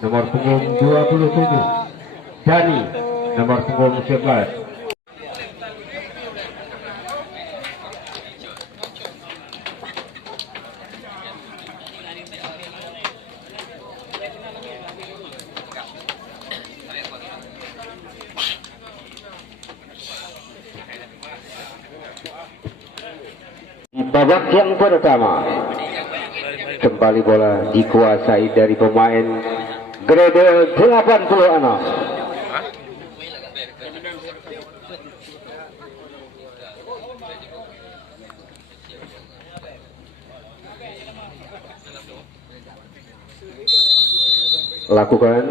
nomor punggung 27, Dani nomor punggung 11. Di babak yang pertama, kembali bola dikuasai dari pemain grade 86. Lakukan,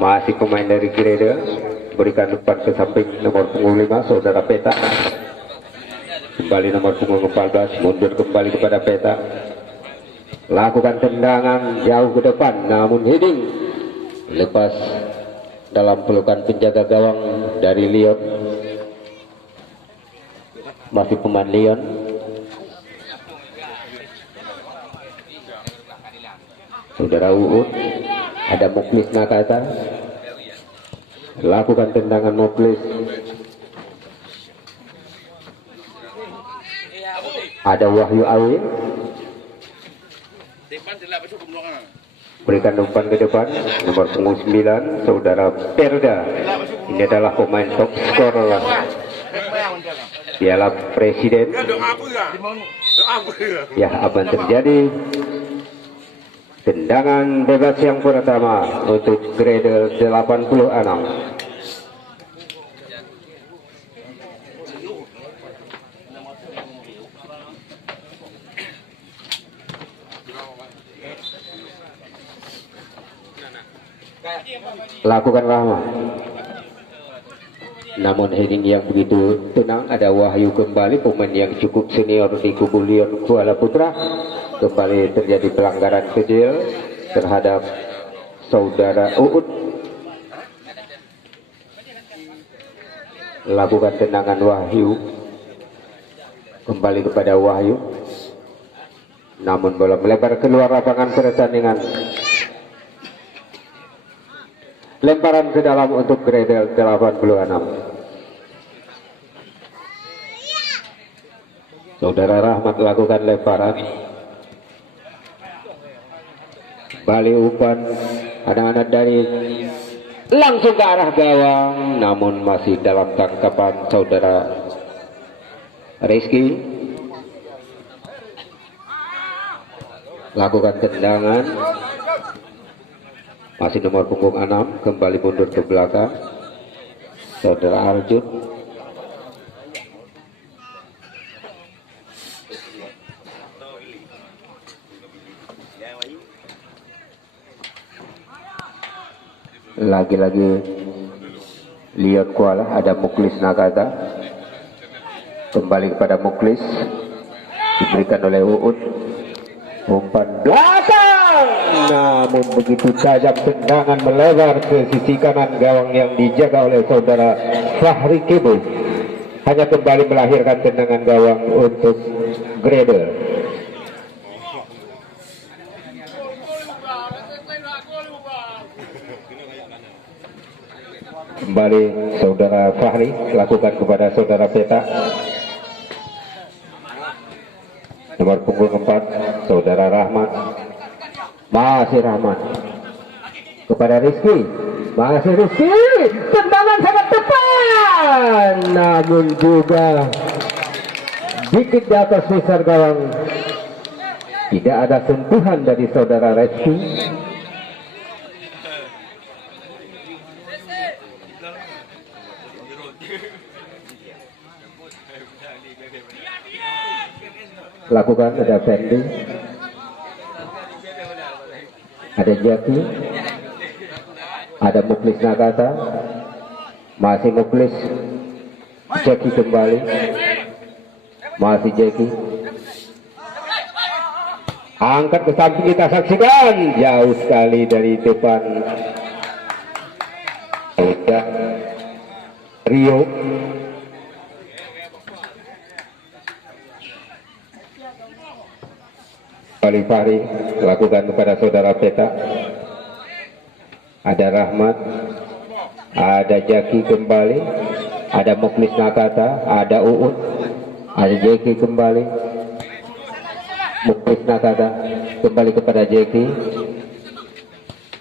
masih pemain dari grade, berikan umpan ke samping nomor punggung 5 saudara Peta. Kembali nomor punggung 14 mundur kembali kepada Peta. Lakukan tendangan jauh ke depan, namun heading lepas dalam pelukan penjaga gawang dari Leon. Masih pemain Leon. Saudara Uut, ada Muklis Nakata. Lakukan tendangan Muklis. Ada Wahyu Awi. Berikan umpan ke depan nomor punggung 9 saudara Perda. Ini adalah pemain top skor Piala Presiden. Ya, apa yang terjadi? Tendangan bebas yang pertama untuk grade 86. Lakukan lama, namun heading yang begitu tenang. Ada Wahyu kembali, pemain yang cukup senior di kubu Leon Kuala Putra. Kembali terjadi pelanggaran kecil terhadap saudara Uut. Lakukan tendangan Wahyu, kembali kepada Wahyu, namun bola melebar keluar lapangan pertandingan. Lemparan ke dalam untuk grade 86. Saudara Rahmat lakukan lemparan. Balik umpan anak-anak dari langsung ke arah gawang, namun masih dalam tangkapan saudara Rizky. Lakukan tendangan, masih nomor punggung 6, kembali mundur ke belakang saudara Arjun. Lagi-lagi Leon Kuala, ada Muklis Nakata. Kembali kepada Muklis, diberikan oleh Uut. Umpan belakang, namun begitu tajam tendangan melebar ke sisi kanan gawang yang dijaga oleh saudara Fahri Kebo. Hanya kembali melahirkan tendangan gawang untuk grade. Kembali saudara Fahri lakukan kepada saudara Peta. Nomor punggung 4 saudara Rahmat. Masih Rahmat kepada Rizky. Masih Rizky, tendangan sangat tepat, namun juga dikit di atas besar gawang. Tidak ada sentuhan dari saudara Rizky. Lakukan, ada Fendi, ada Jaki, ada Muklis Nakata. Masih Muklis, Jaki kembali, masih Jaki, angkat ke samping, kita saksikan jauh sekali dari depan. Udah Rio. kembali Fahri lakukan kepada saudara Peta. Ada Rahmat, ada Jaki kembali, ada Muklis Nakata, ada Uut, ada Jeki kembali, Muklis Nakata kembali kepada Jeki,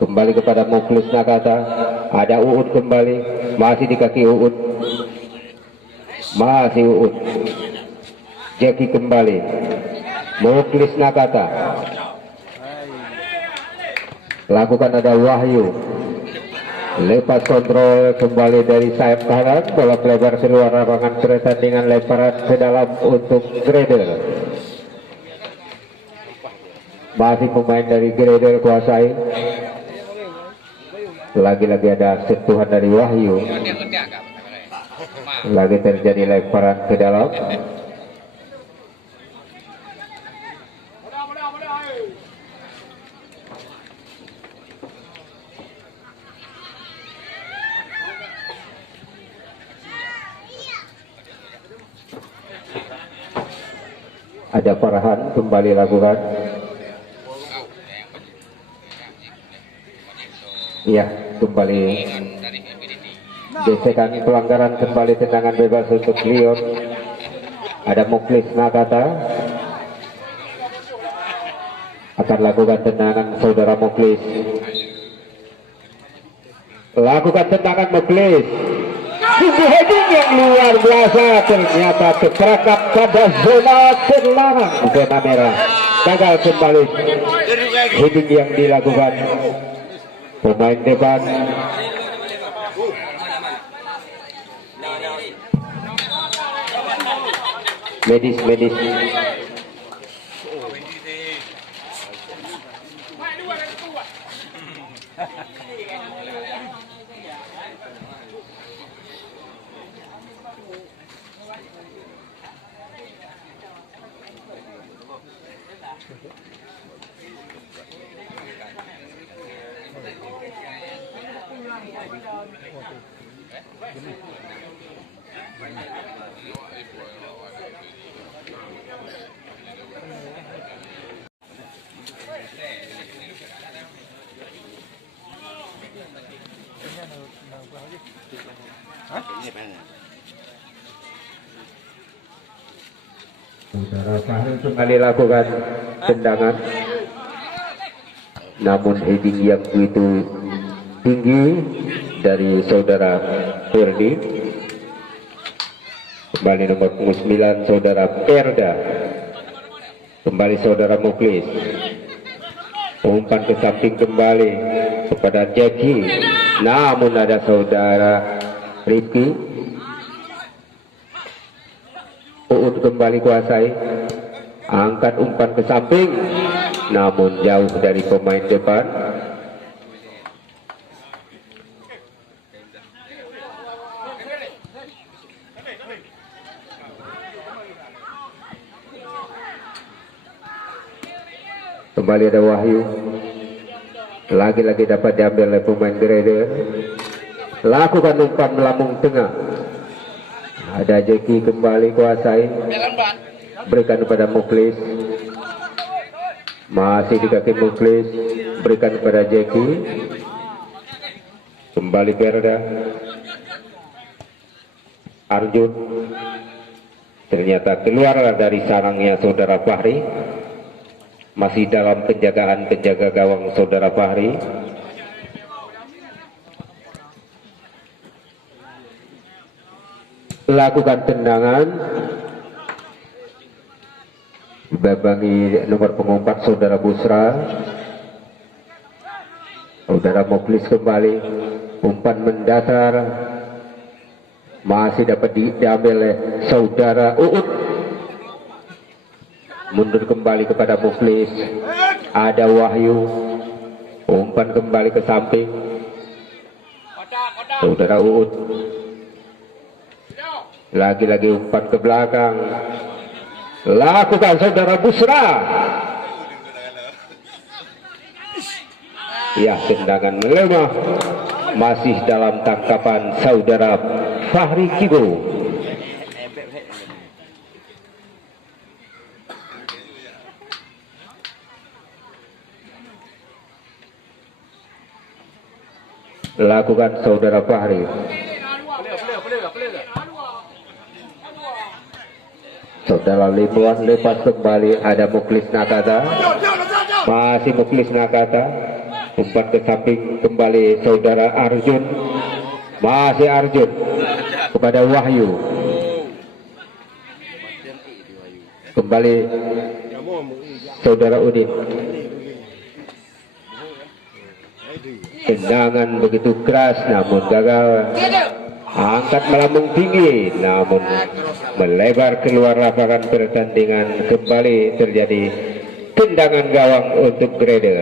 kembali kepada Muklis Nakata, ada Uut kembali, masih di kaki Uut, masih Uut, Jeki kembali, Muklis Nakata lakukan, ada Wahyu, lepas kontrol kembali dari sayap kanan, bola lebar keluar lapangan pertandingan, lemparan ke dalam untuk Gradel. Masih pemain dari Gradel kuasai, lagi-lagi ada sentuhan dari Wahyu, lagi terjadi lemparan ke dalam. Ada Farhan kembali lakukan, ya kembali gesekan pelanggaran, kembali tendangan bebas untuk Leon. Ada Muklis Nakata akan lakukan tendangan, saudara Muklis lakukan tendangan. Muklis sungguh heading yang luar biasa, ternyata terperangkap pada zona terlarang, zona merah. Gagal kembali heading yang dilakukan pemain depan. Medis saudara Fahri kembali lakukan tendangan, namun heading yang begitu tinggi dari saudara Ferdi. Kembali nomor 9 saudara Perda, kembali saudara Muklis, umpan ke samping kembali kepada Jeki, namun ada saudara Rifki. Uut kembali kuasai, angkat umpan ke samping, namun jauh dari pemain depan. Kembali ada Wahyu, lagi-lagi dapat diambil oleh pemain Gradel, lakukan umpan melambung tengah. Ada Jeki kembali kuasai, berikan kepada Muklis, masih di kaki Muklis, berikan kepada Jeki, kembali Perda. Arjun ternyata keluar dari sarangnya saudara Fahri, masih dalam penjagaan penjaga gawang saudara Fahri. Lakukan tendangan, bebangi nomor pengumpat saudara Busra. Saudara Muklis kembali, umpan mendatar, masih dapat diambil oleh saudara Uut. Mundur kembali kepada Muklis, ada Wahyu, umpan kembali ke samping saudara Uut. Lagi-lagi umpan ke belakang, lakukan saudara Busra. Ya, tendangan melemah, masih dalam tangkapan saudara Fahri Kibo. lakukan saudara Fahri. Saudara Libuan lepas kembali, ada Muklis Nakata, masih Muklis Nakata, umpan ke samping kembali saudara Arjun, masih Arjun kepada Wahyu, kembali saudara Udin. Tendangan begitu keras namun gagal, angkat melambung tinggi namun melebar keluar lapangan pertandingan. Kembali terjadi tendangan gawang untuk Grade.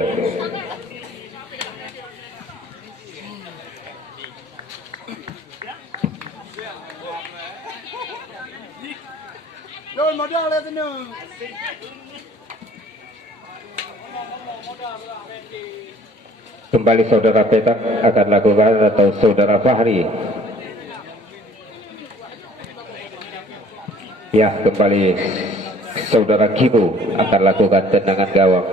Kembali saudara Petak akan lakukan atau saudara Fahri. Ya, kembali saudara Kibu akan lakukan tendangan gawang.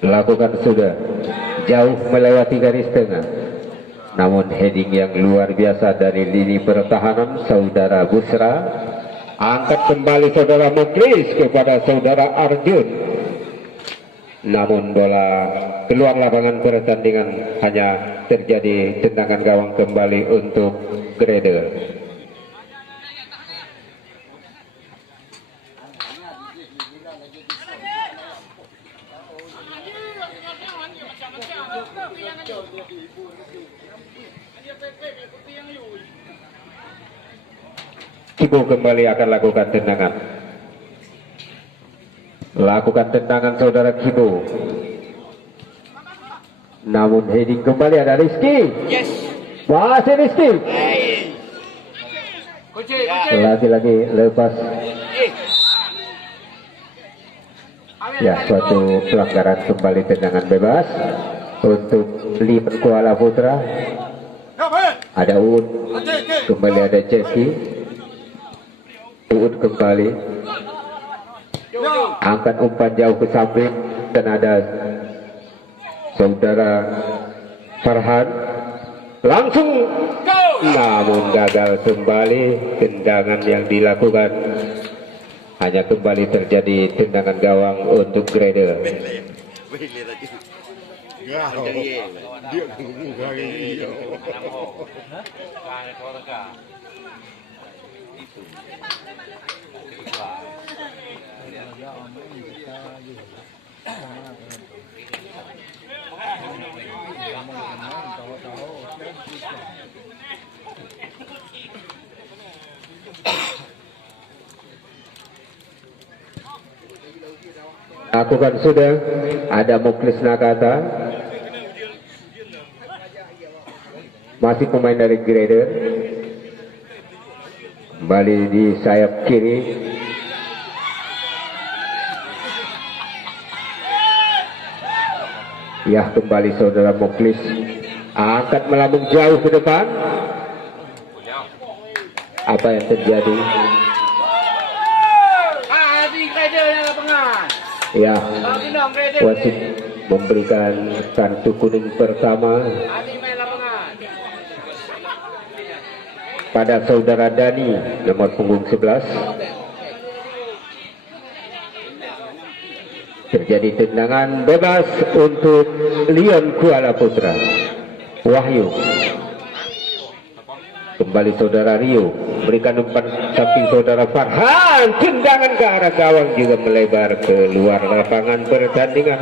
Lakukan sudah jauh melewati garis tengah, namun heading yang luar biasa dari lini pertahanan saudara Busra. Angkat kembali saudara Muklis kepada saudara Arjun, namun bola keluar lapangan pertandingan, hanya terjadi tendangan gawang kembali untuk Grade. Kibu kembali akan lakukan tendangan. Lakukan tendangan saudara Kibu. Namun heading kembali ada Rizky. Yes. Masih Rizky. Lagi-lagi lepas. Ya, suatu pelanggaran, kembali tendangan bebas untuk Liman Kuala Putra. Ada Uud, kembali ada Jeki. Uud kembali, angkat umpan jauh ke samping dan ada saudara Farhan, langsung namun gagal kembali. Tendangan yang dilakukan, hanya kembali terjadi tendangan gawang untuk Grade. Lakukan sudah, ada Muklis Nakata, masih pemain dari Grade, kembali di sayap kiri. Ya, kembali saudara Muklis, angkat melambung jauh ke depan. Apa yang terjadi? Ya, wasit memberikan kartu kuning pertama pada saudara Dani nomor punggung 11. Terjadi tendangan bebas untuk Lion Kuala Putra. Wahyu, kembali saudara Rio, berikan umpan samping saudara Farhan, tendangan ke arah gawang juga melebar keluar lapangan pertandingan.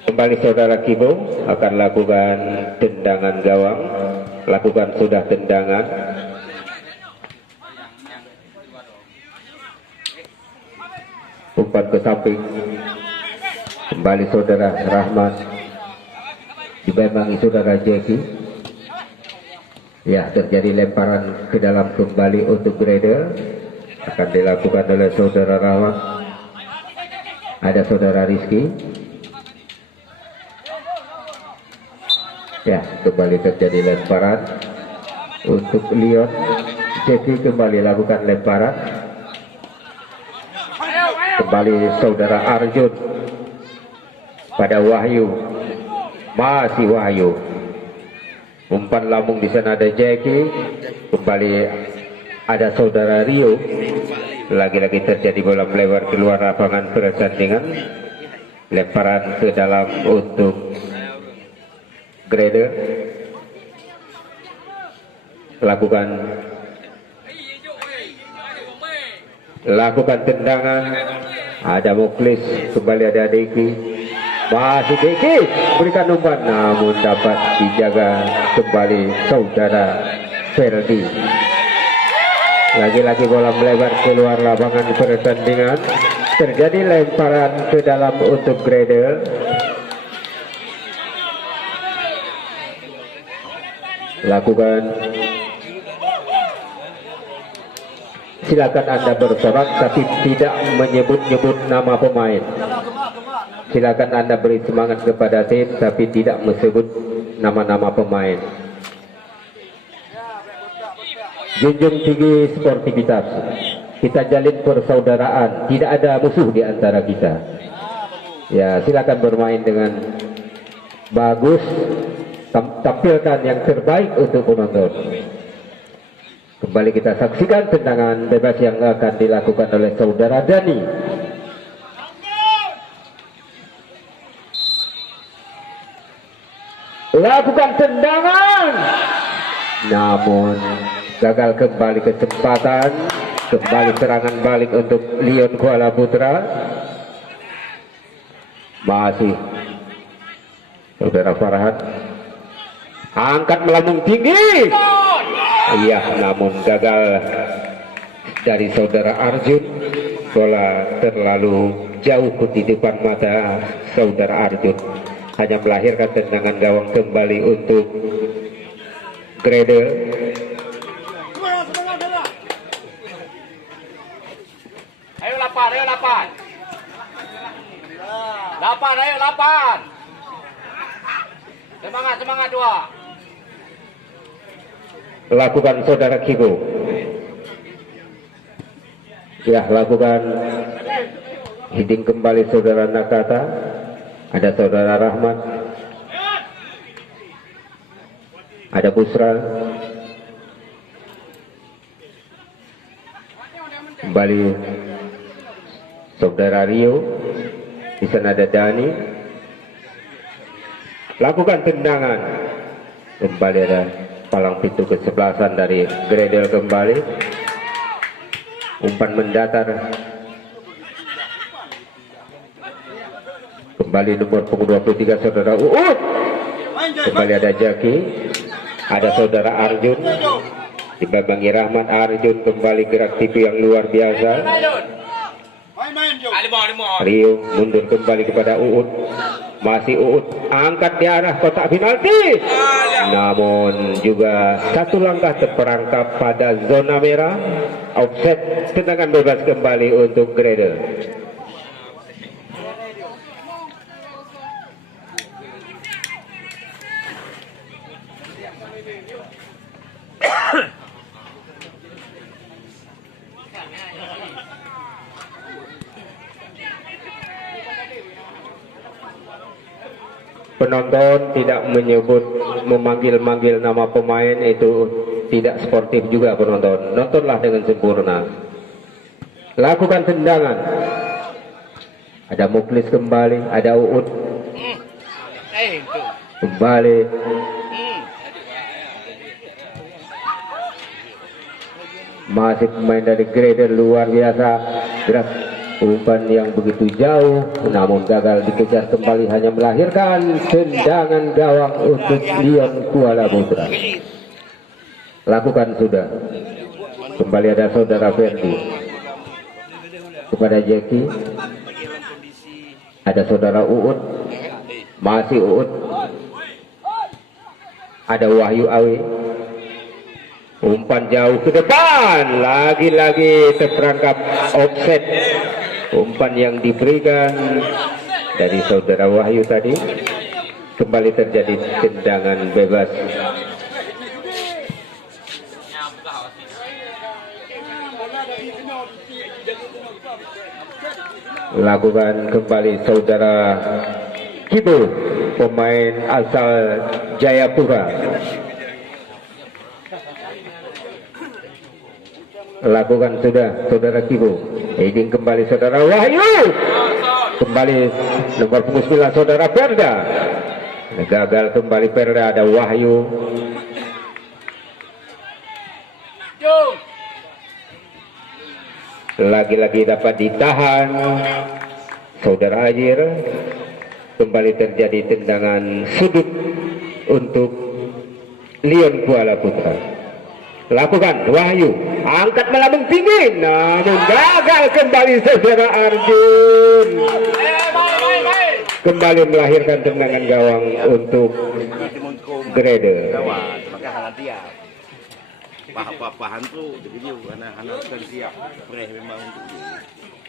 Kembali saudara Kibo akan lakukan tendangan gawang. Lakukan sudah tendangan. Umpan ke samping. Kembali saudara Rahmat. Dibemangi saudara Jeki. Ya, terjadi lemparan ke dalam kembali untuk Gradle, akan dilakukan oleh saudara Rahmat. Ada saudara Rizky. Ya, kembali terjadi lemparan untuk Leon. Jeki kembali lakukan lemparan. Kembali saudara Arjun pada Wahyu. Masih Wahyu. Umpan lambung di sana ada Jeki. Kembali ada saudara Rio. Lagi-lagi terjadi bola melebar keluar lapangan pertandingan. Lemparan ke dalam untuk Gradle. Lakukan tendangan. Ada Muklis, kembali ada Deki. Masih Deki berikan umpan, namun dapat dijaga kembali saudara Ferdi. Lagi-lagi bola melebar keluar lapangan pertandingan. Terjadi lemparan ke dalam untuk Gradle. Silakan Anda bersorak tapi tidak menyebut-nyebut nama pemain. Silakan Anda beri semangat kepada tim tapi tidak menyebut nama-nama pemain. Junjung tinggi sportivitas. Kita jalin persaudaraan, tidak ada musuh di antara kita. Ya, silakan bermain dengan bagus, tampilkan yang terbaik untuk penonton. Kembali kita saksikan tendangan bebas yang akan dilakukan oleh saudara Dani. Lakukan tendangan, namun gagal. Kembali kesempatan, kembali serangan balik untuk Leon Kuala Putra. Masih saudara Farhan, angkat melambung tinggi. Iya, namun gagal dari saudara Arjun. Bola terlalu jauh di depan mata saudara Arjun. Hanya melahirkan tendangan gawang kembali untuk Gradle. Ayo 8, ayo 8. 8, ayo 8. Semangat, semangat 2. Lakukan saudara Kibo. Ya, lakukan heading kembali saudara Nakata. Ada saudara Rahmat. Ada Busra. Kembali saudara Rio. Di sana ada Dani. Lakukan tendangan. Kembali ada palang pintu kesebelasan dari Gradle kembali. Umpan mendatar. Kembali nomor punggung 23 saudara Uut. Kembali ada Jaki. Ada saudara Arjun. Dibabangi Rahmat. Arjun kembali gerak tipu yang luar biasa. Rio mundur kembali kepada Uut. Masih Uut, angkat di arah kotak penalti. Namun juga satu langkah terperangkap pada zona merah. Offset, tendangan bebas kembali untuk Gradle. Penonton tidak memanggil-manggil nama pemain, itu tidak sportif juga penonton. Nontonlah dengan sempurna. Lakukan tendangan. Ada Muklis kembali, ada Uut. Kembali. Masih pemain dari Gradle luar biasa. Gerak umpan yang begitu jauh, namun gagal dikejar kembali, hanya melahirkan tendangan gawang untuk Leon Kuala Putra. Lakukan sudah. Kembali ada saudara Ferdi. Kepada Jeki. Ada saudara Uut. Masih Uut. Ada Wahyu Awi. Umpan jauh ke depan, lagi-lagi terperangkap offset. Umpan yang diberikan dari saudara Wahyu tadi, kembali terjadi tendangan bebas. Lakukan kembali saudara Kibo, pemain asal Jayapura. Lakukan sudah saudara Kibo, ingin kembali saudara Wahyu, kembali nomor punggung 9 saudara Perda, gagal kembali Perda, ada Wahyu. Lagi-lagi dapat ditahan saudara Ajir, kembali terjadi tendangan sudut untuk Leon Kuala Putra. Lakukan Wahyu, angkat melambung tinggi, namun gagal kembali saudara Arjun. Kembali melahirkan tendangan gawang untuk Grade. Pahan tu jadi anak-anak kan siap preh memang untuk dia.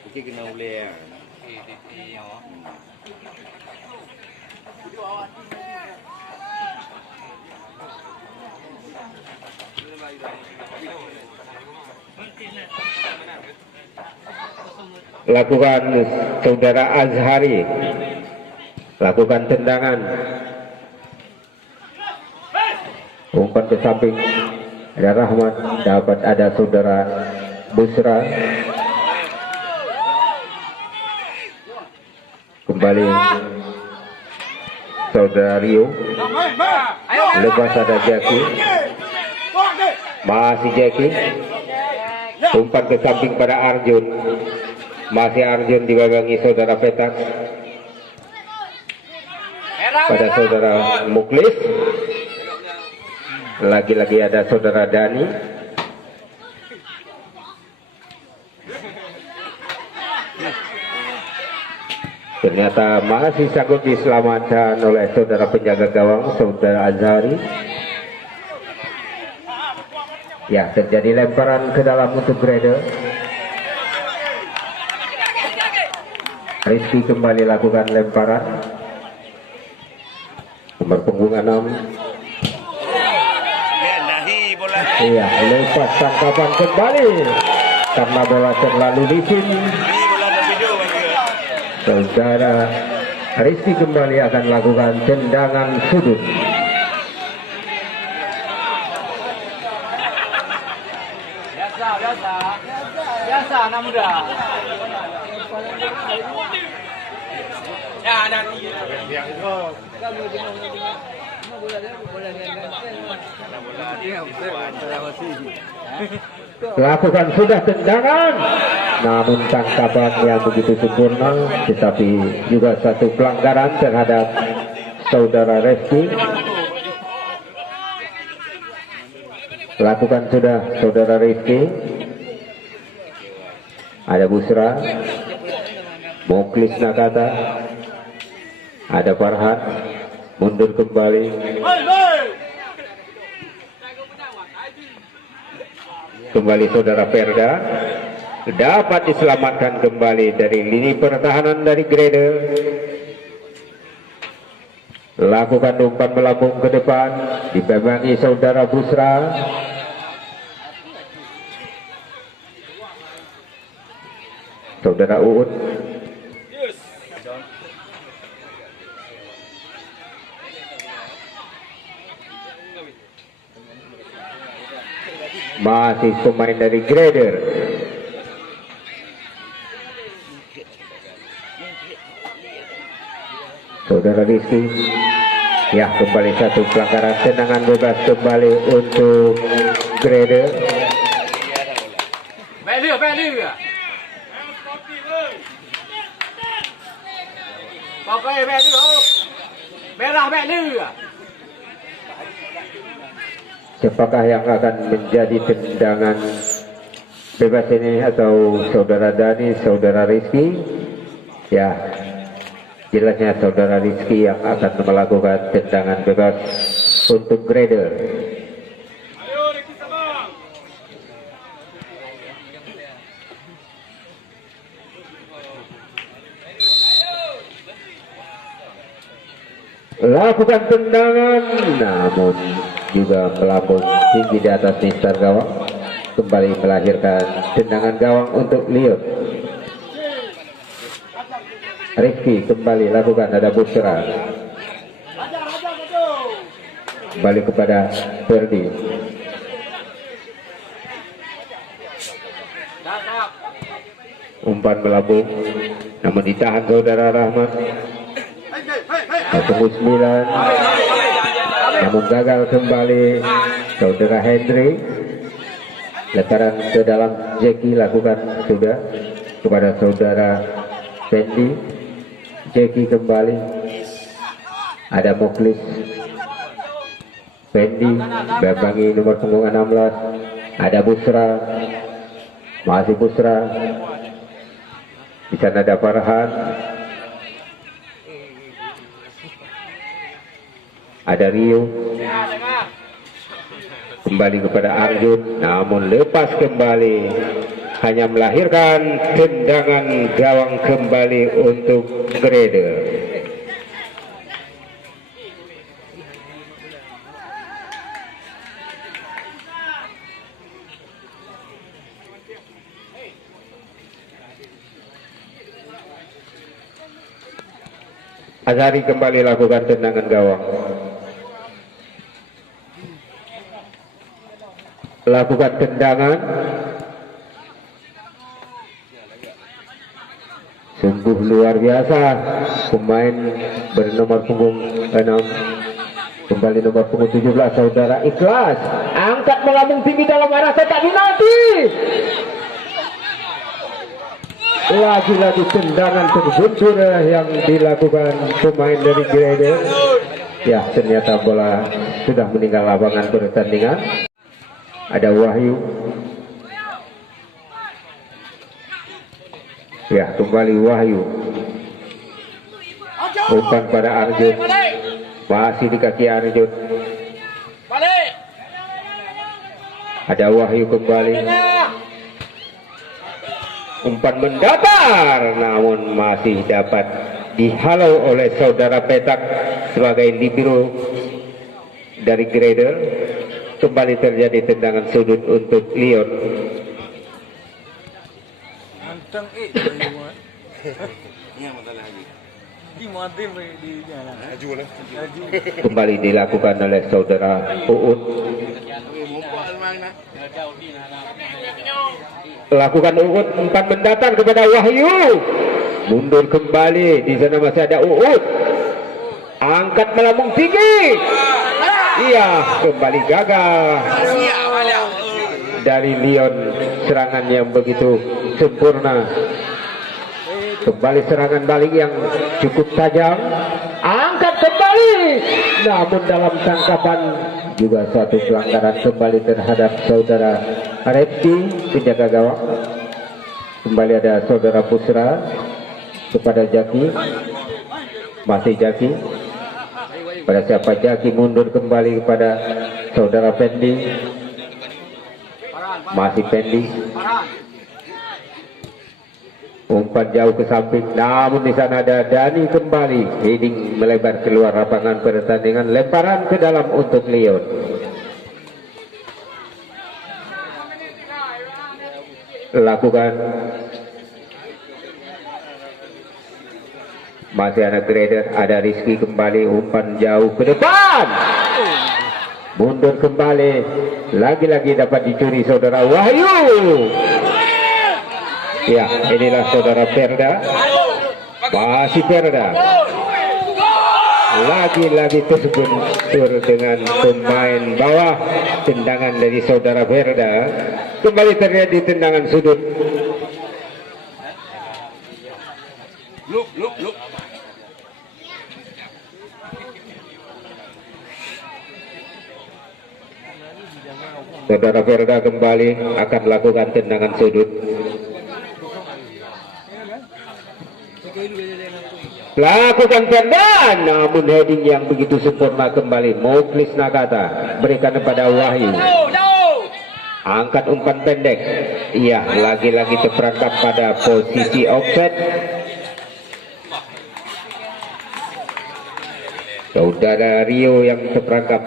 Okey kena boleh. Lakukan saudara Azhari, lakukan tendangan, umpan ke samping, ada Rahmat, dapat ada saudara Busra. Kembali saudara Rio, lepas ada Jaki, masih Jaki, umpan ke samping pada Arjun, masih Arjun dibagangi saudara Petak pada saudara Muklis. Lagi-lagi ada saudara Dani. Ternyata masih sanggup diselamatkan oleh saudara penjaga gawang, saudara Azhari. Ya, terjadi lemparan ke dalam untuk Grade. Rizky kembali lakukan lemparan. Nomor punggung 6. Iya, lepas tangkapan kembali karena bola terlalu licin. Saudara Rizky kembali akan lakukan tendangan sudut. Biasa anak muda. Ya nanti. Lakukan sudah tendangan, namun tangkapan yang begitu sempurna, tetapi juga satu pelanggaran terhadap saudara Rizky. Lakukan sudah saudara Rizky. Ada Busra, Muklis Nakata, ada Farhan, mundur kembali. Kembali saudara Perda, dapat diselamatkan kembali dari lini pertahanan dari Grade. Lakukan umpan melambung ke depan, dipegangi saudara Busra. Saudara Uut. Masih pemain dari Grader. Saudara Rizky. Ya, kembali satu pelanggaran, tendangan bebas kembali untuk Grader. Value. Pakai value. Merah value. Siapakah yang akan menjadi tendangan bebas ini, atau saudara Dani, saudara Rizky? Ya, jelasnya saudara Rizky yang akan melakukan tendangan bebas untuk Grader. lakukan tendangan, namun juga melambung tinggi di atas mistar gawang, kembali melahirkan tendangan gawang untuk Leon. Rifki kembali lakukan, ada Busra, kembali kepada Ferdi. Umpan melambung, namun ditahan saudara Rahman. Ketemu 9, namun gagal kembali saudara Hendry. Lemparan ke dalam Jackie lakukan sudah kepada saudara Fendi. Jackie kembali, ada Muklis. Fendi bebangi nomor punggung 16, ada Busra, masih Busra. Di sana ada Farhan, ada Rio, kembali kepada Arjun, namun lepas kembali, hanya melahirkan tendangan gawang kembali untuk Grader. Azhari kembali lakukan tendangan gawang. Lakukan tendangan. Sungguh luar biasa pemain bernomor punggung 6. Kembali nomor punggung 17 saudara Ikhlas. Angkat melambung tinggi dalam arah kotak penalti. Lagi-lagi tendangan terbentur yang dilakukan pemain dari Grader. Ya, ternyata bola sudah meninggal lapangan pertandingan. Ada Wahyu. Ya, kembali Wahyu. Umpan pada Arjun. Masih di kaki Arjun. Ada Wahyu kembali. Umpan mendatar, namun masih dapat dihalau oleh saudara Petak sebagai libero dari Grader. Kembali terjadi tendangan sudut untuk Leon. Kembali dilakukan oleh saudara Uut. Lakukan Uut, umpan mendatar kepada Wahyu. Mundur kembali, di sana masih ada Uut. Angkat melambung tinggi. Iya, kembali gagal dari Leon. Serangan yang begitu sempurna. Kembali serangan balik yang cukup tajam. Angkat kembali, namun dalam tangkapan juga suatu pelanggaran kembali terhadap saudara Repti, penjaga gawang. Kembali ada saudara Pusra kepada Jaki. Masih Jaki. Pada siapa Jaki mundur kembali kepada saudara Pendi. Masih Pendi. Umpan jauh ke samping, namun di sana ada Dani kembali. Heading melebar keluar lapangan pertandingan. Lemparan ke dalam untuk Leon. Lakukan. Masih ada Grader, ada Rizky kembali. Umpan jauh ke depan. Mundur kembali. Lagi-lagi dapat dicuri saudara Wahyu. Ya, inilah saudara Perda. Masih Perda. Lagi-lagi terbentur dengan pemain bawah. Tendangan dari saudara Perda. Kembali terjadi tendangan sudut. Look. Saudara Perda kembali akan lakukan tendangan sudut. Lakukan tendangan, namun heading yang begitu sempurna kembali. Muklis Nagata berikan kepada Wahyu. Angkat umpan pendek. Iya, lagi-lagi terperangkap pada posisi offset. saudara Rio yang seperangkap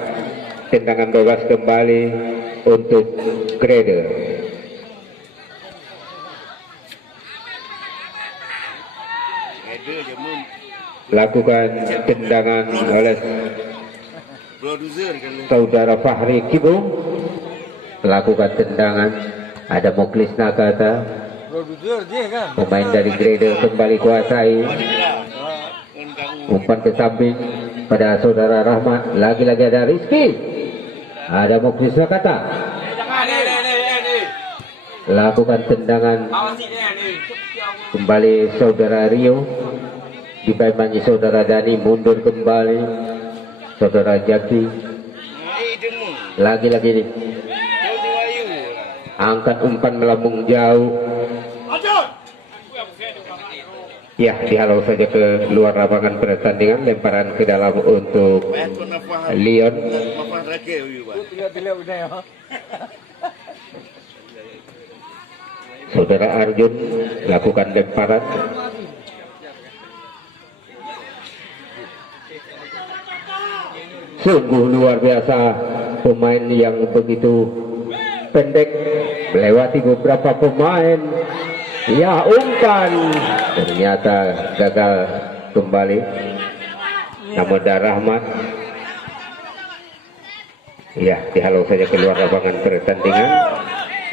tendangan bebas kembali untuk Grade. Ada je mun Lakukan tendangan oleh producer kalau saudara Fahri Kibo. Lakukan tendangan, ada Muklis Nakata, Produser dia kan. pemain dari Grade kembali kuasai. Umpan ke samping pada saudara Rahmat, lagi-lagi ada Rizky, ada Muklis Nakata. Jangan ni. Lakukan tendangan Awasi dia ni. kembali saudara Rio, dipamangi saudara Dani, mundur kembali saudara Jaki, demu lagi-lagi nih jauh ayu angkat umpan melambung jauh. Ya, dihalau saja ke luar lapangan pertandingan, lemparan ke dalam untuk Leon. Mafah terakhir you ba. Tidak benar ya. Saudara Arjun lakukan lemparan. Sungguh luar biasa pemain yang begitu pendek melewati beberapa pemain. Ya, umpan ternyata gagal kembali. Namun Rahmat, ya, dihalau saja keluar lapangan pertandingan.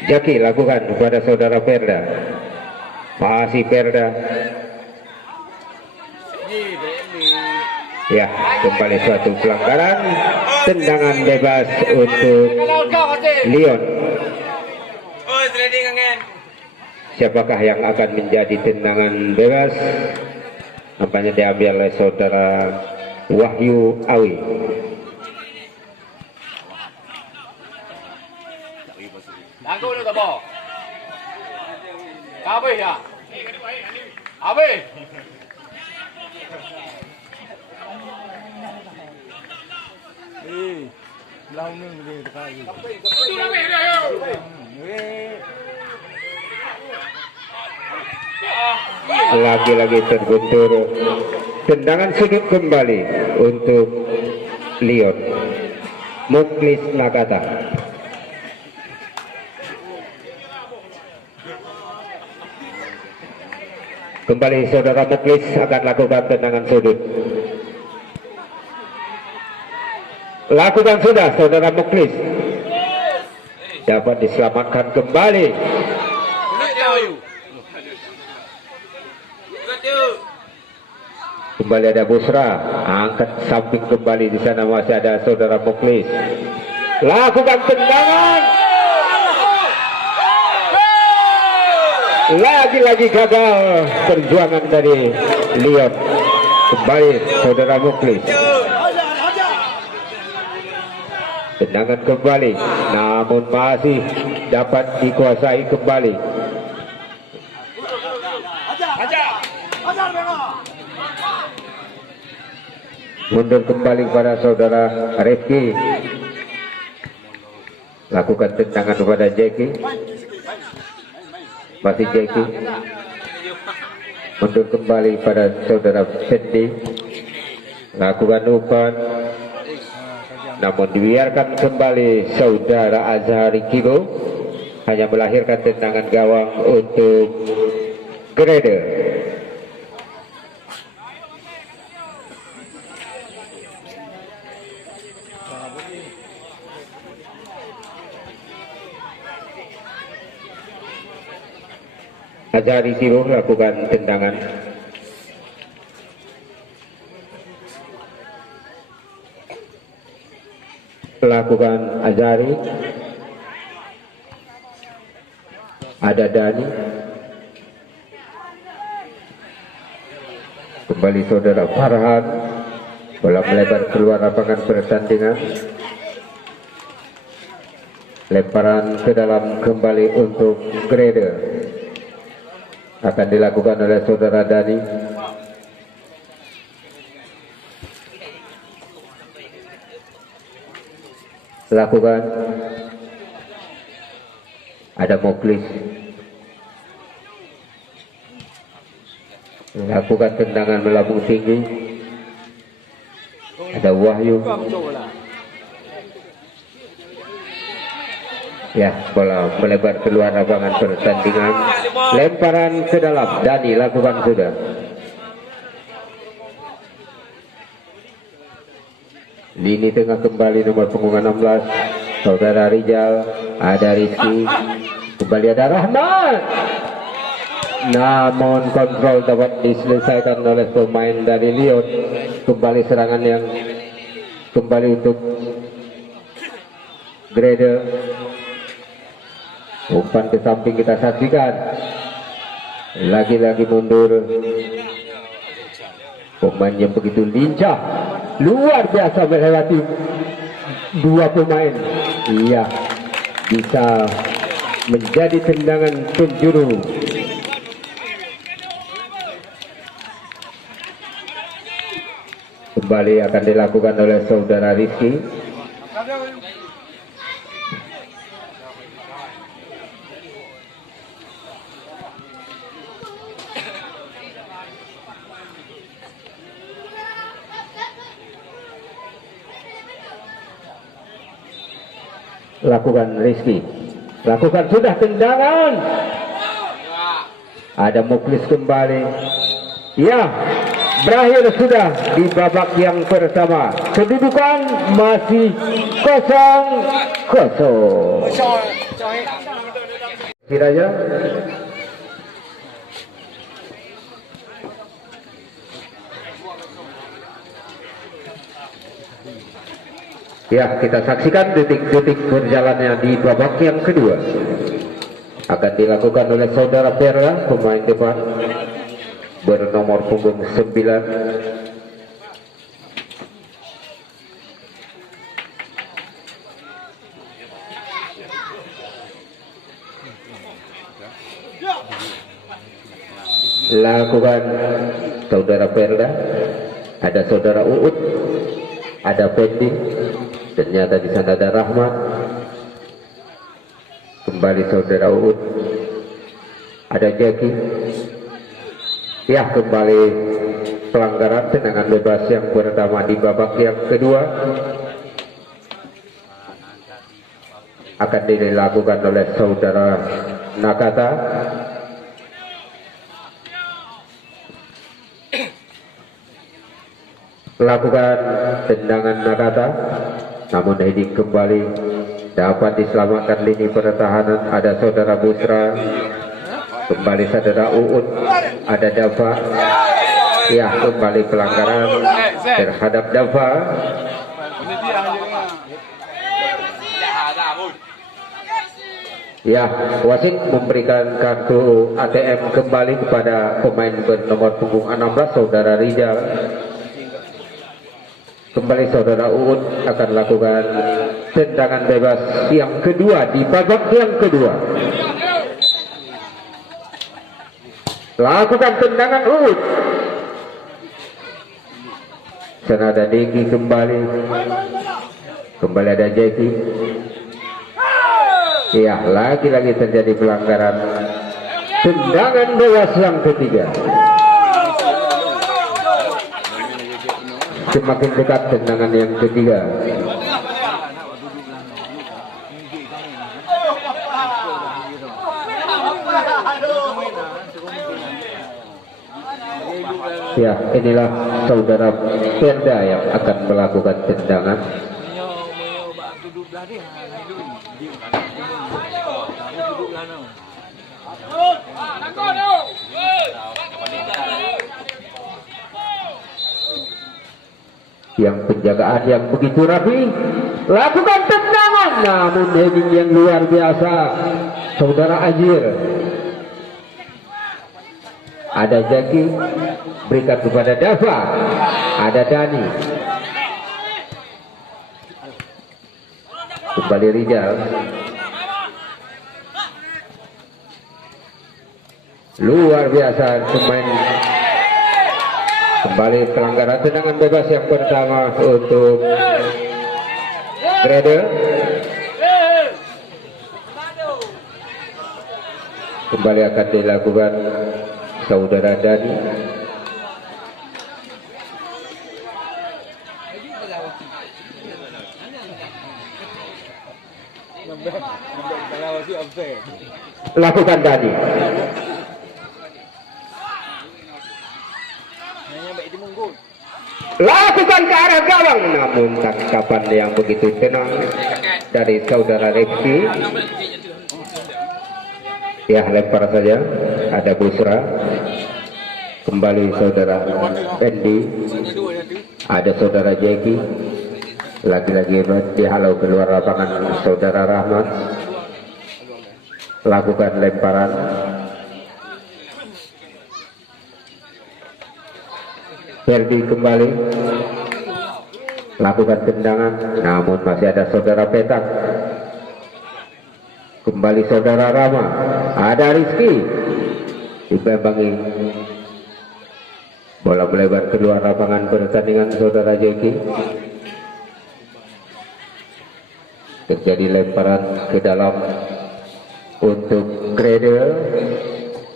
Jaki lakukan kepada saudara Perda. Masih Perda. Ya, kembali suatu pelanggaran. Tendangan bebas untuk Leon. Oh, trading angin. Siapakah yang akan menjadi tendangan bebas? Nampaknya diambil oleh saudara Wahyu Awi. Langkau ni tak bawa. Habis ya. Habis. Lau ni boleh dekat lagi. Tu dah habis dah. Lagi-lagi terbentur. Tendangan sudut kembali untuk Leon. Muklis Nakata. Kembali saudara Muklis akan lakukan tendangan sudut. Lakukan sudah saudara Muklis. Dapat diselamatkan kembali. Kembali ada Busra, angkat samping kembali, di sana masih ada saudara Muklis. Lakukan tendangan. Lagi-lagi gagal perjuangan dari Leon. Kembali saudara Muklis. Tendangan kembali, namun masih dapat dikuasai kembali. Mundur kembali kepada saudara Rifki. Lakukan tendangan kepada Jeki. Masih Jeki. Mundur kembali pada saudara Fendi. Lakukan umpan, namun dibiarkan kembali saudara Azhari Kibo. Hanya melahirkan tendangan gawang untuk Grade. Azhari Kibo lakukan tendangan. Lakukan Azhari. Ada Dani. Kembali saudara Farhan. Bola melebar keluar lapangan pertandingan. Lemparan ke dalam kembali untuk Grade. Akan dilakukan oleh saudara Dani. Lakukan. Ada Muklis. Lakukan tendangan melambung tinggi. ada Wahyu. Ya, bola melebar keluar lapangan pertandingan. Lemparan ke dalam, Dani lakukan sudah. Lini tengah kembali nomor punggung 16, saudara Rijal, ada Rizky, kembali ada Rahmat. Namun kontrol dapat diselesaikan oleh pemain dari Lyon. Kembali serangan yang kembali untuk Grade. Umpan ke samping kita saksikan. Lagi-lagi mundur. Pemain yang begitu lincah, luar biasa melewati dua pemain. Iya, bisa menjadi tendangan penjuru. Kembali akan dilakukan oleh saudara Rizky. Lakukan Rizky, lakukan sudah tendangan. Ada Muklis kembali. Ya, berakhir sudah di babak yang pertama. Kedudukan masih 0-0. Kiranya ya, kita saksikan detik-detik berjalannya di babak yang kedua. Akan dilakukan oleh saudara Perla, pemain depan bernomor punggung 9. Lakukan saudara Perla, ada saudara Uut, ada Fendi, ternyata di sana ada Rahmat. Kembali saudara Uut, ada Jackie. Ya, kembali pelanggaran tendangan bebas yang pertama di babak yang kedua akan dilakukan oleh saudara Nakata. Lakukan tendangan Nakata, namun heading kembali dapat diselamatkan lini pertahanan. Ada saudara Busra, kembali saudara Uut, ada Dava. Ya, kembali pelanggaran terhadap Dava. Ya, wasit memberikan kartu ATM kembali kepada pemain bernomor punggung 16 saudara Rijal. Kembali saudara Uut akan lakukan tendangan bebas yang kedua di babak yang kedua. Lakukan tendangan Uut. Sana ada Deki kembali. Kembali ada Jeki. Ya, lagi-lagi terjadi pelanggaran. Tendangan bebas yang ketiga. Semakin dekat tendangan yang ketiga. Ya, inilah saudara Perda yang akan melakukan tendangan. Yang penjagaan yang begitu rapi, lakukan tendangan, namun heading yang luar biasa saudara Ajir. Ada Jaki, berikan kepada Dava, ada Dani, kembali Rijal. Luar biasa pemain. Kembali pelanggaran tendangan bebas yang pertama untuk Grade. Kembali akan dilakukan saudara Dani. Kalau si offset. Lakukan tadi. Hanya baik di mungkut. Lakukan ke arah gawang, namun tangkapan yang begitu tenang dari saudara Rifki. Ya, lempar saja. Ada Busra. Kembali saudara Pendi. Ada saudara Jeki. Lagi-lagi dihalau keluar lapangan saudara Rahmat. Lakukan lemparan. Ferdi kembali. Lakukan tendangan, namun masih ada saudara Petak. Kembali saudara Rama. Ada Rizky. Dibembangi. Bola melebar keluar lapangan pertandingan saudara Jeki. Terjadi lemparan ke dalam untuk Gradle.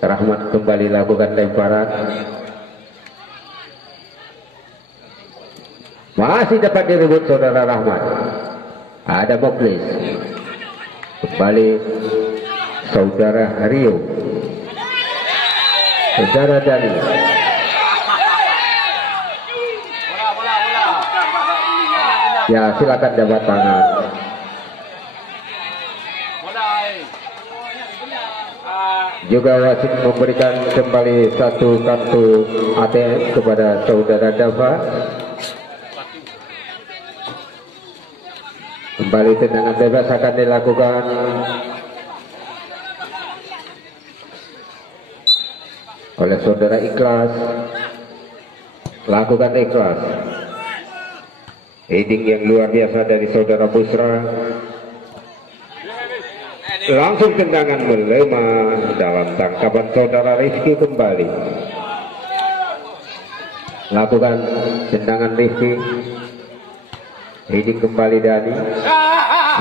Rahmat kembali lakukan lemparan. Masih dapat direbut saudara Rahmat. Ada Moklis. Kembali saudara Rio. Saudara Dani. Ya, silakan jabat tangan. Juga wasit memberikan kembali satu kartu ATM kepada saudara Dava. Kembali tendangan bebas akan dilakukan oleh saudara Ikhlas. Lakukan Ikhlas. Heading yang luar biasa dari saudara Busra. Langsung tendangan melemah dalam tangkapan saudara Rizky kembali. Lakukan tendangan Rizky. Heading kembali Dani.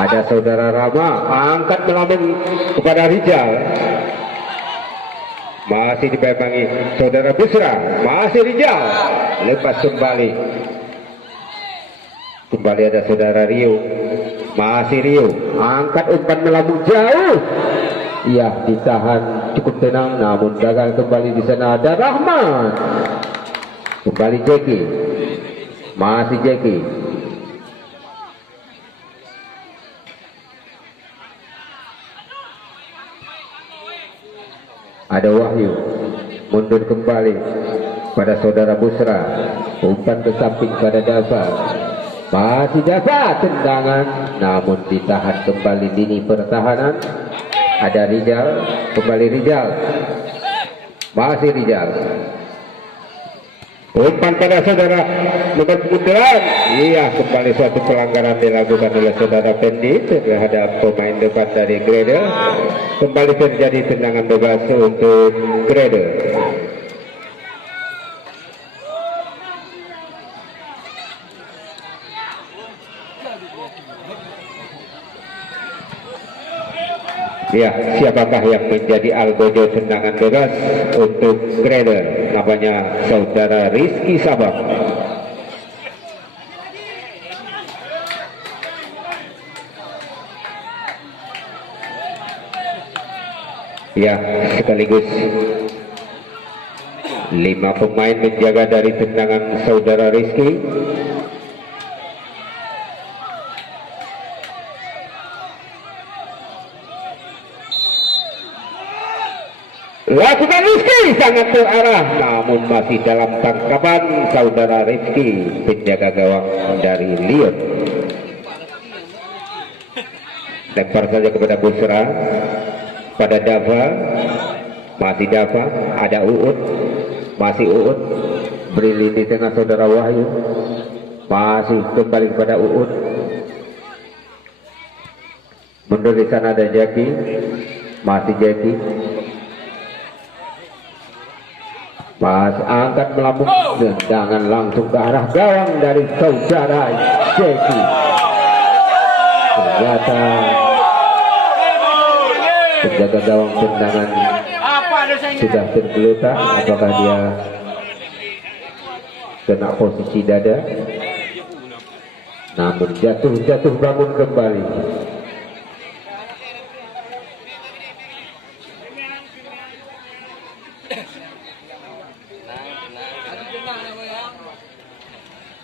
Ada saudara Rama. Angkat melambung kepada Rijal. Masih dipemangi saudara Busra. Masih Rijal. Lepas kembali. Kembali ada saudara Rio. Masih Rio. Angkat umpan melambung jauh. Iya, ditahan cukup tenang, namun gagal kembali di sana. Ada Rahman. Kembali Jeki. Masih Jeki. Ada Wahyu. Mundur kembali pada saudara Busra. Umpan ke samping pada Dava. Masih Dava, tendangan, namun ditahan kembali lini pertahanan. Ada Rijal. Kembali Rijal. Masih Rijal. Umpan pada saudara nomor kemunduran. Iya, kembali suatu pelanggaran dilakukan oleh saudara Pendi terhadap pemain depan dari Gradle. Kembali terjadi tendangan bebas untuk Gradle. Ya, siapakah yang menjadi algojo tendangan bebas untuk Gradle? Namanya saudara Rizky Sabang. Ya, sekaligus 5 pemain menjaga dari tendangan saudara Rizky. Lakukan Rizky, sangat terarah, namun masih dalam tangkapan saudara Rizky, penjaga gawang dari Lyon. Lempar saja kepada Busra, pada Dava, masih Dava, ada Uut, masih Uut, beri di tengah saudara Wahyu, masih kembali kepada Uut. Mundur di sana ada Jeki, masih Jeki. Pas angkat melambung, tendangan langsung ke arah gawang dari saudara Jeki. Ternyata penjaga gawang tendangan sudah tergeletak. Apakah dia kena posisi dada? Namun jatuh bangun kembali.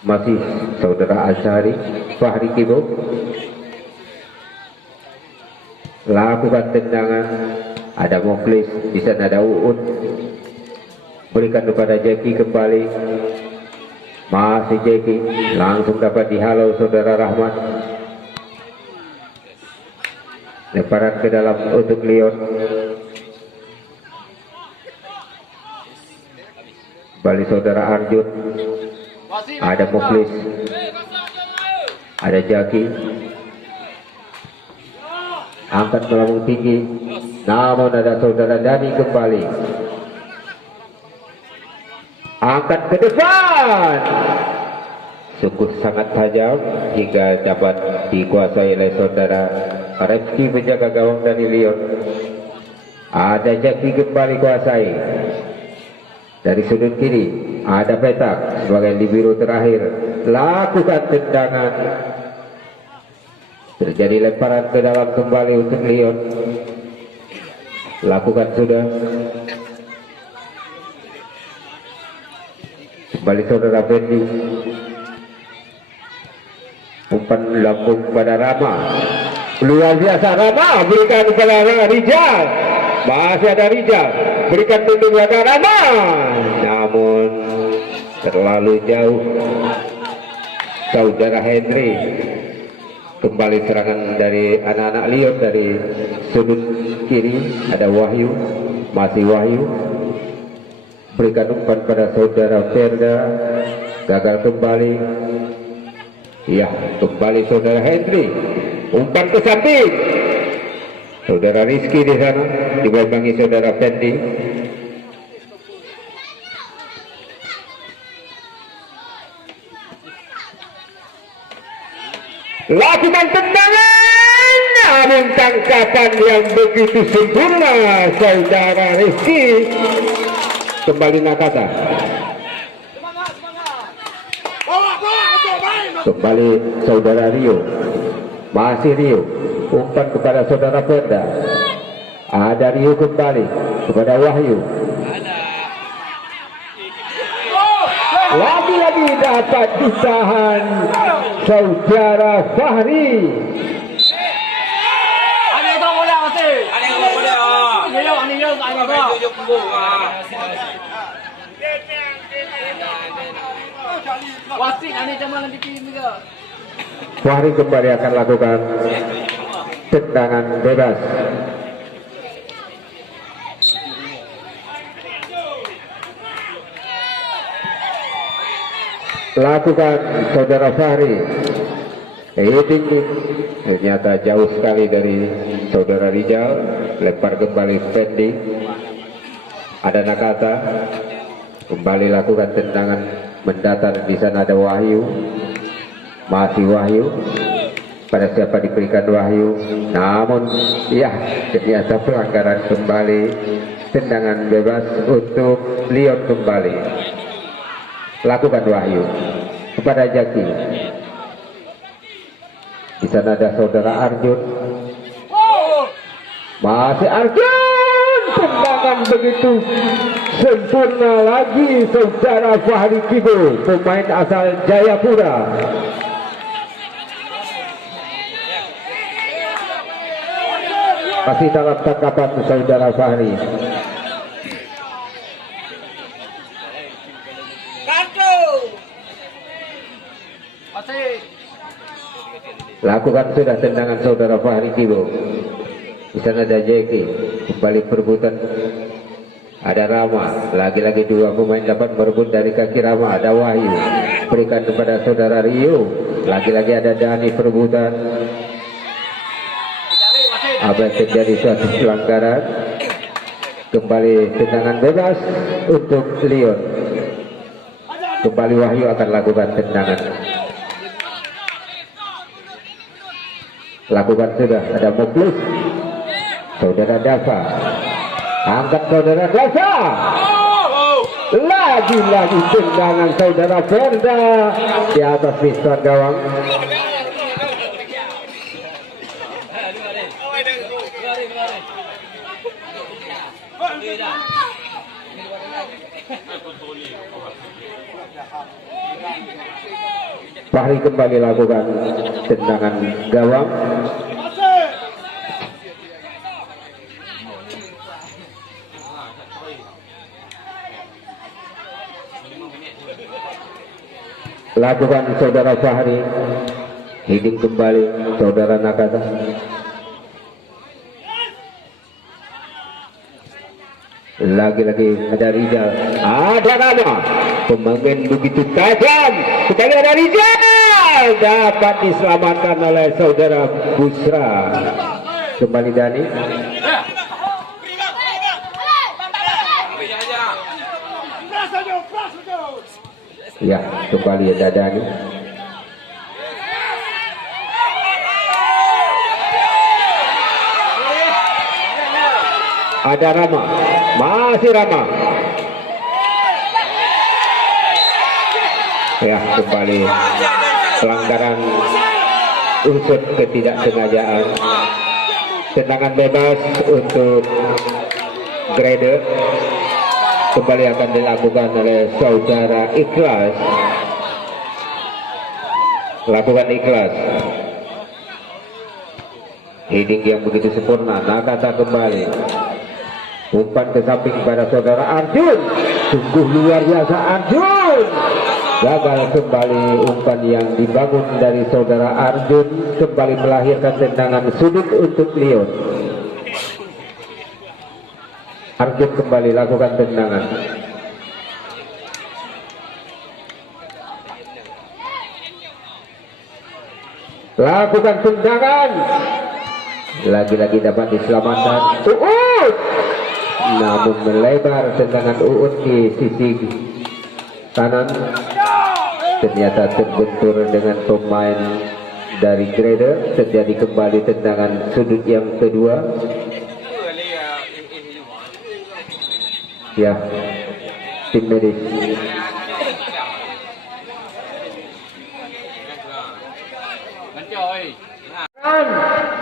masih saudara Azhari Fahri Kibo, lakukan tendangan, ada Muklis, di sana ada Uun, berikan kepada Jeki kembali, masih Jeki, langsung dapat dihalau saudara Rahmat, lemparan ke dalam untuk Leon, kembali saudara Arjun, ada Muklis, ada Jaki, angkat melambung tinggi, namun ada saudara Dani kembali, angkat ke depan, sungguh sangat tajam hingga dapat dikuasai oleh saudara Reski menjaga gawang dari Leon. Ada Jaki kembali kuasai dari sudut kiri, ada Petak sebagai libero terakhir, lakukan tendangan, terjadi lemparan ke dalam kembali untuk Leon, lakukan sudah, kembali saudara Fendi, umpan lambung pada Rama, luar biasa Rama, berikan kepada Rijal, masih ada Rijal, berikan tunduk pada Rama, namun terlalu jauh saudara Henry. Kembali serangan dari anak-anak Leon dari sudut kiri, ada Wahyu, masih Wahyu, berikan umpan pada saudara Ferda, gagal kembali, ya kembali saudara Henry, umpan ke samping, saudara Rizky di sana dibelakanggi saudara Fendi. Lakukan tendangan, namun tangkapan yang begitu sempurna saudara Rizky. Kembali Nakata, kembali saudara Rio, masih Rio, umpan kepada saudara Ferda, ada Rio kembali kepada Wahyu, lagi-lagi dapat ditahan saudara Fahri. Fahri kembali akan lakukan tendangan bebas. Lakukan saudara Fahri. Ternyata jauh sekali dari saudara Rijal, lempar kembali Fendi, ada Nakata, kembali lakukan tendangan mendatar, di sana ada Wahyu, masih Wahyu, pada siapa diberikan Wahyu, namun ya ternyata pelanggaran kembali, tendangan bebas untuk Leon kembali, lakukan Wahyu kepada Jaki. Di sana ada saudara Arjun, masih Arjun, tendangan begitu sempurna lagi saudara Fahri Kibo, pemain asal Jayapura. Masih dalam tangkapan saudara Fahri. Lakukan sudah tendangan saudara Fahri Kibo. Di sana ada Jeki, kembali perebutan, ada Rama, lagi-lagi dua pemain dapat merebut dari kaki Rama, ada Wahyu, berikan kepada saudara Rio, lagi-lagi ada Dani perebutan. Apa yang terjadi suatu pelanggaran, kembali tendangan bebas untuk Leon. Kembali Wahyu akan lakukan tendangan. Lakukan sudah, ada Muklis, saudara Dava, angkat saudara Dava, lagi-lagi tendangan saudara Ferda di atas piston gawang. Fahri kembali lakukan tendangan gawang. Lakukan saudara Fahri. Heading kembali saudara Nakata. Lagi-lagi ada Rizal. Ada Rama. Pemain begitu tajam. Kembali ada Rizal. Dapat diselamatkan oleh saudara Busra. Kembali Dani. Ya, kembali ada Dani. Ada Rama, masih Rama. Ya, kembali pelanggaran unsur ketidaksengajaan. Tendangan bebas untuk Grader. Kembali akan dilakukan oleh saudara Ikhlas. Lakukan Ikhlas. Heading yang begitu sempurna. Nakata kembali. Umpan ke samping pada saudara Arjun. Sungguh luar biasa Arjun. Gagal kembali umpan yang dibangun dari saudara Arjun. Kembali melahirkan tendangan sudut untuk Leon. Arjun kembali lakukan tendangan. Lakukan tendangan. Lagi-lagi dapat diselamatkan Uut. Namun melebar tendangan Uut di sisi kanan. Ternyata terbentur dengan pemain dari Grader. Terjadi kembali tendangan sudut yang kedua. Ya, tim medis.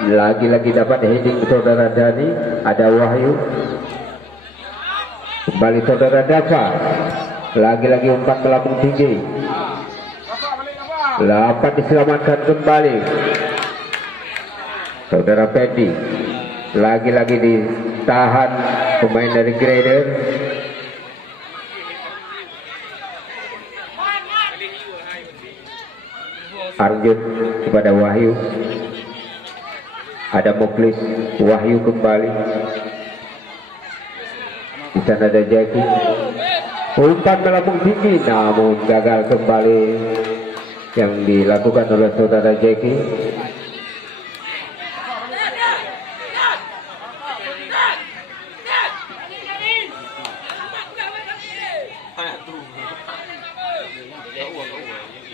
Lagi-lagi dapat heading saudara Dani. Ada Wahyu. Kembali saudara Dava. Lagi-lagi umpan melambung tinggi. Dapat diselamatkan kembali saudara Fendi. Lagi-lagi ditahan pemain dari Grader. Arjun kepada Wahyu. Ada Muklis. Wahyu kembali. Di sana ada Jackie. Umpan melambung tinggi, namun gagal kembali yang dilakukan oleh saudara Jackie.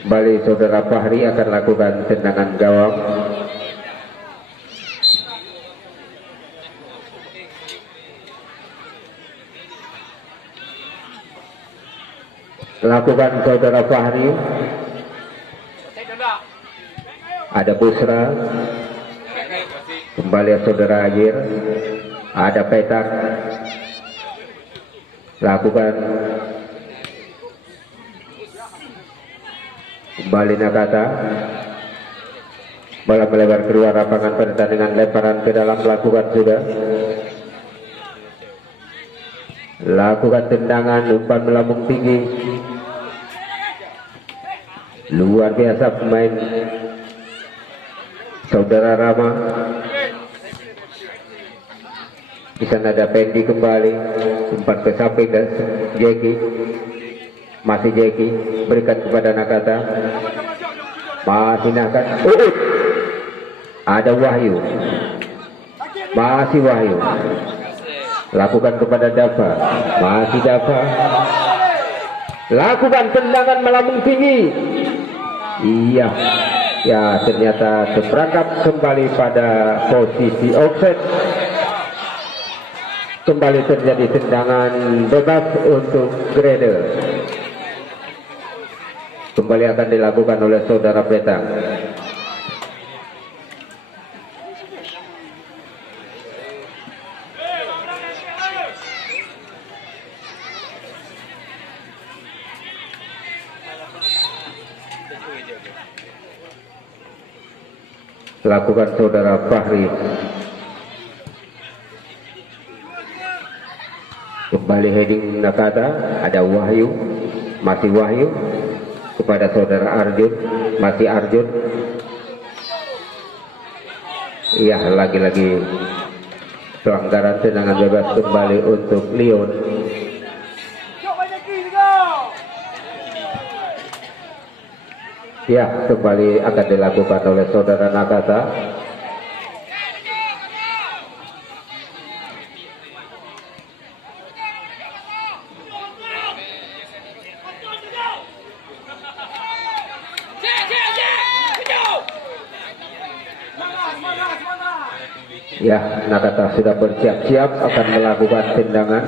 Kembali saudara Fahri akan lakukan tendangan gawang. Lakukan saudara Fahri. Ada Busra. Kembali saudara Agir. Ada Petak. Lakukan kembali Nakata. Bola melebar keluar lapangan pertandingan, lemparan ke dalam lakukan sudah. Lakukan tendangan, umpan melambung tinggi. Luar biasa pemain saudara Rama. Di sana ada Pendi kembali, umpan ke samping dan Jackie. Masih Jackie, berikan kepada Nakata. Masih Nakata. Ada Wahyu. Masih Wahyu. Lakukan kepada Dava. Masih Dava. Lakukan tendangan melambung tinggi. Iya. Ya, ternyata terperangkap kembali pada posisi offset. Kembali terjadi tendangan bebas untuk Grader. Kembali akan dilakukan oleh saudara Petang. lakukan saudara Fahri. Kembali heading Nakata, ada Wahyu, masih Wahyu kepada saudara Arjun, masih Arjun. Iya, lagi-lagi pelanggaran tendangan bebas kembali untuk Leon. Ya, kembali akan dilakukan oleh saudara Nakata. Ya, Nakata sudah bersiap-siap akan melakukan tendangan.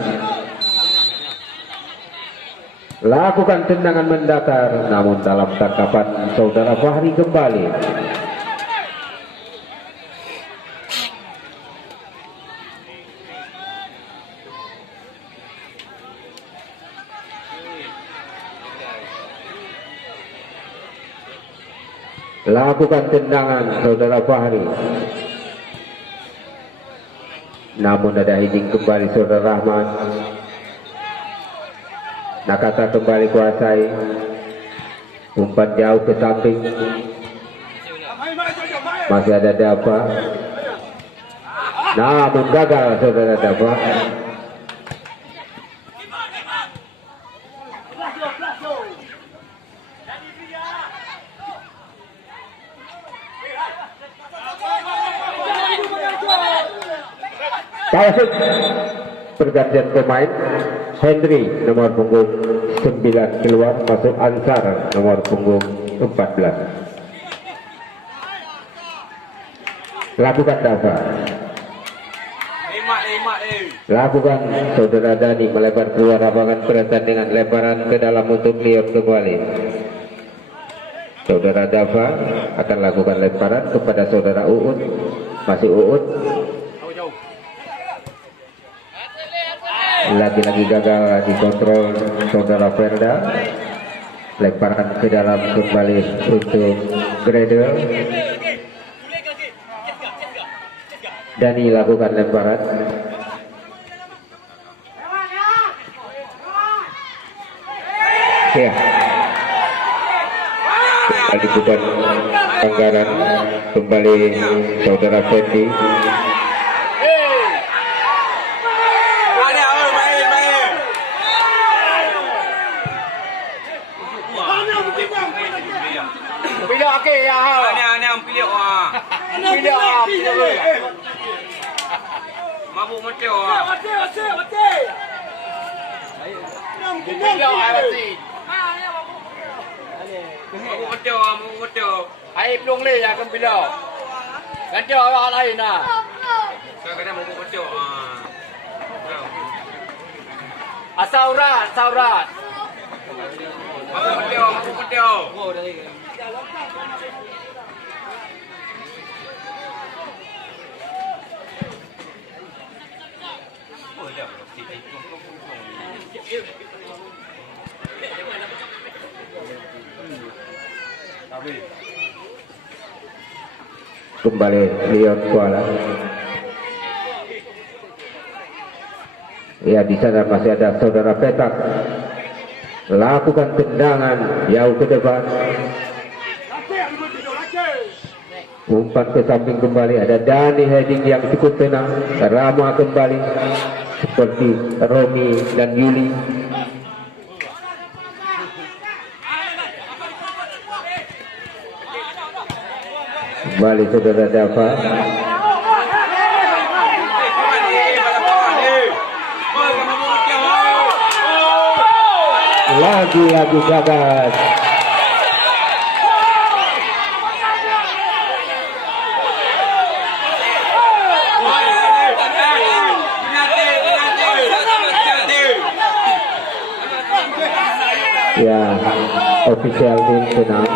Lakukan tendangan mendatar, namun dalam tangkapan saudara Fahri kembali. Lakukan tendangan saudara Fahri, namun ada heading kembali saudara Rahman. Nakata kembali kuasai, umpan jauh ke samping, masih ada Dava, namun gagal saudara Dava. Taufik, pergantian pemain. Henry nomor punggung 9 keluar, masuk Ansar nomor punggung 14. Lakukan Dava. Lakukan saudara Dani, melebar keluar lapangan pertandingan, lebaran ke dalam untuk Leon kembali. Saudara Dava akan lakukan lemparan kepada saudara Uut, masih Uut. Lagi-lagi gagal dikontrol saudara Ferda. Lemparan ke dalam kembali untuk Gradle. Dani lakukan lemparan. Ya, kembali bukan anggaran, kembali saudara Fendi. Mabuk macam ai plong le ya kan bila. Kan dia orang lain nah. Kadang-kadang mabuk macam Saurat. Mabuk macam. Kembali Leon Kuala. Ya, di sana masih ada saudara Petak. Lakukan tendangan jauh ke depan. Umpan ke samping kembali, ada Dani heading yang cukup tenang. Rama kembali seperti Romi dan Yuli. Kembali saudara Dava. Lagi-lagi gagal. Ya, official tim senang.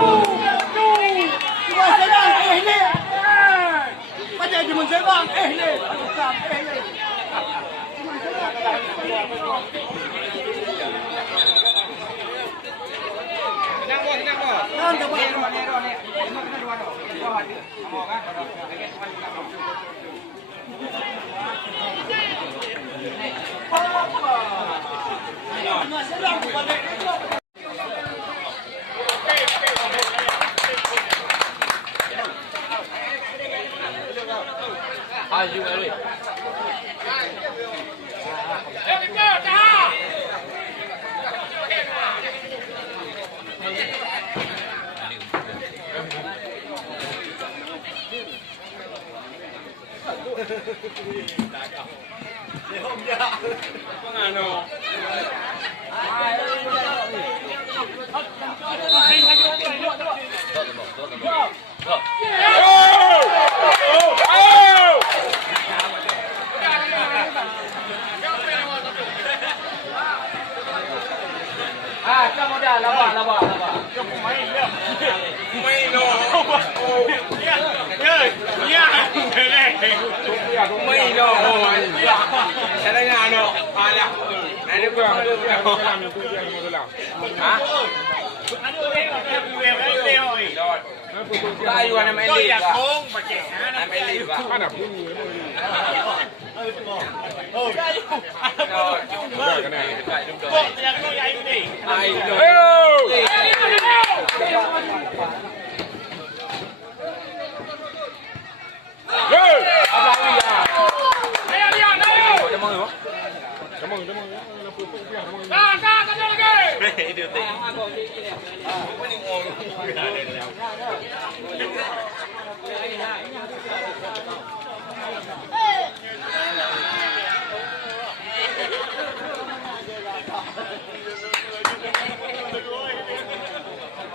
Kamu dah laba. Tayo na may liga. May liga.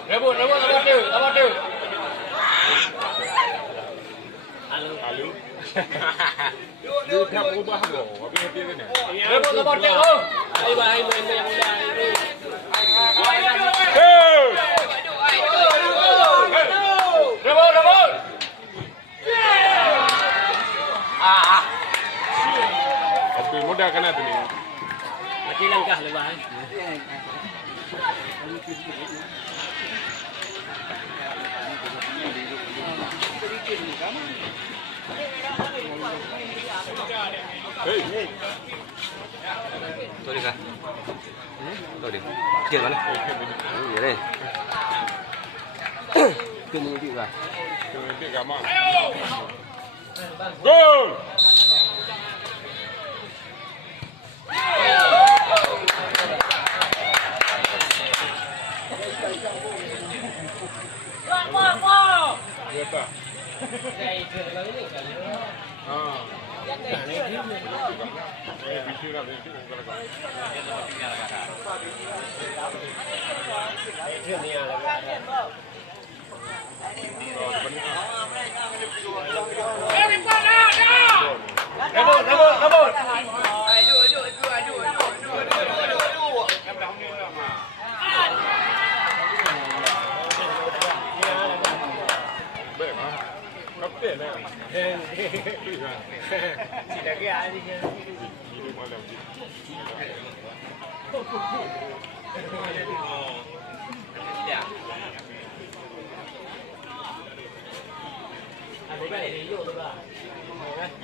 Rebut dia. Alu. Dia tak berubah loh. Apa yang dia ni? Rebut dia. Ai yang muda. Rebut. Apa muda kena tu ni? Mati langkah lepas. Tôi đi kìa. Tôi đi. Chưa mà này. Vậy đây. Cứ đi đi kìa. Đi kìa mà. Goal!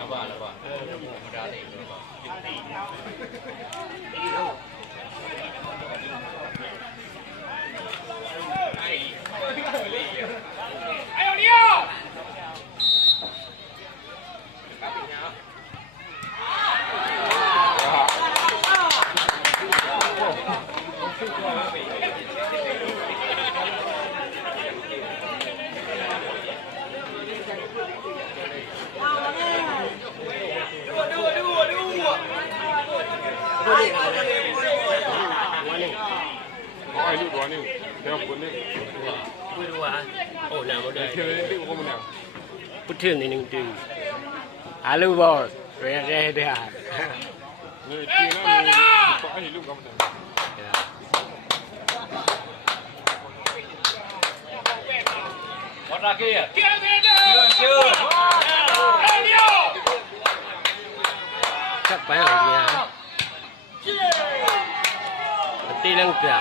Berapa? Rebut. Putin ni ning tu. Halo bos, re dia. Ni China ni kok ai lu kamu dah. Buat lagi ya? Chưa. Chắc phải rồi nha. Tí năng kìa.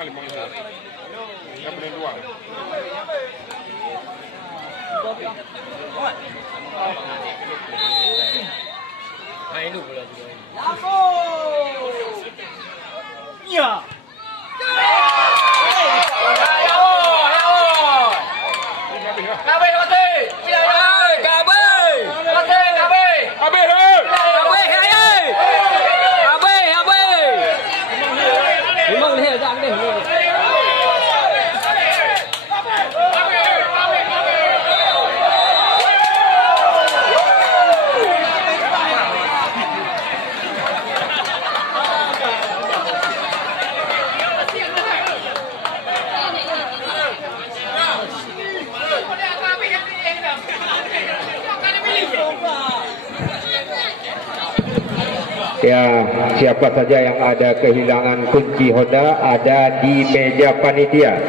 kali pengen. Yang benar dua. Nah ini pula juga ini. Iya. Memang dia tak ada. Ya, siapa saja yang ada kehilangan kunci Honda ada di meja panitia.